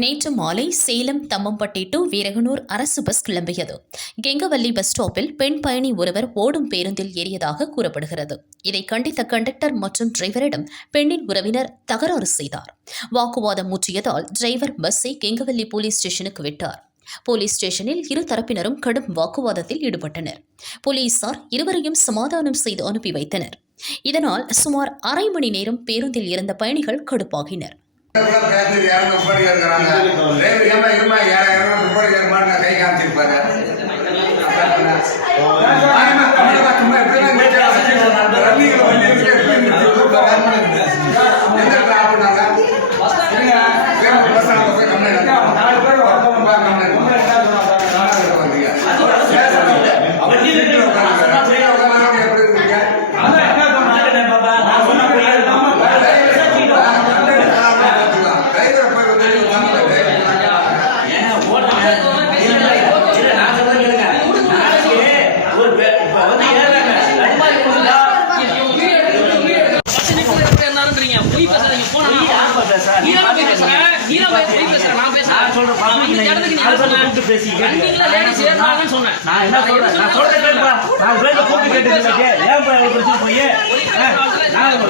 நேற்று மாலை சேலம் தம்மம்பட்டி டு வீரகனூர் அரசு பஸ் கிளம்பியது. கெங்கவல்லி பஸ் ஸ்டாப்பில் பெண் பயணி ஒருவர் ஓடும் பேருந்தில் ஏறியதாக கூறப்படுகிறது. இதை கண்டித்த கண்டக்டர் மற்றும் டிரைவரிடம் பெண்ணின் உறவினர் தகராறு செய்தார். வாக்குவாதம் முற்றியதால் டிரைவர் பஸ்ஸை கெங்கவல்லி போலீஸ் ஸ்டேஷனுக்கு விட்டார். போலீஸ் ஸ்டேஷனில் இரு தரப்பினரும் கடும் வாக்குவாதத்தில் ஈடுபட்டனர். போலீசார் இருவரையும் சமாதானம் செய்து அனுப்பி வைத்தனர். இதனால் சுமார் அரை மணி நேரம் பேருந்தில் இருந்த பயணிகள் கடுப்பாகினர். எல்லாம் யாரும் முப்படி இருக்கிறாங்க. டிரைவர் ஏமா இருமா யாரும் முப்படி இருமான்னு கை காமிச்சிருப்பாரு.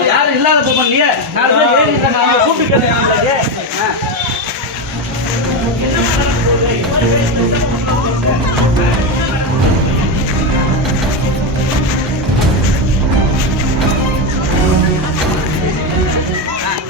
யாரும் இல்லாத போய் கூப்பிட்டு கேட்டு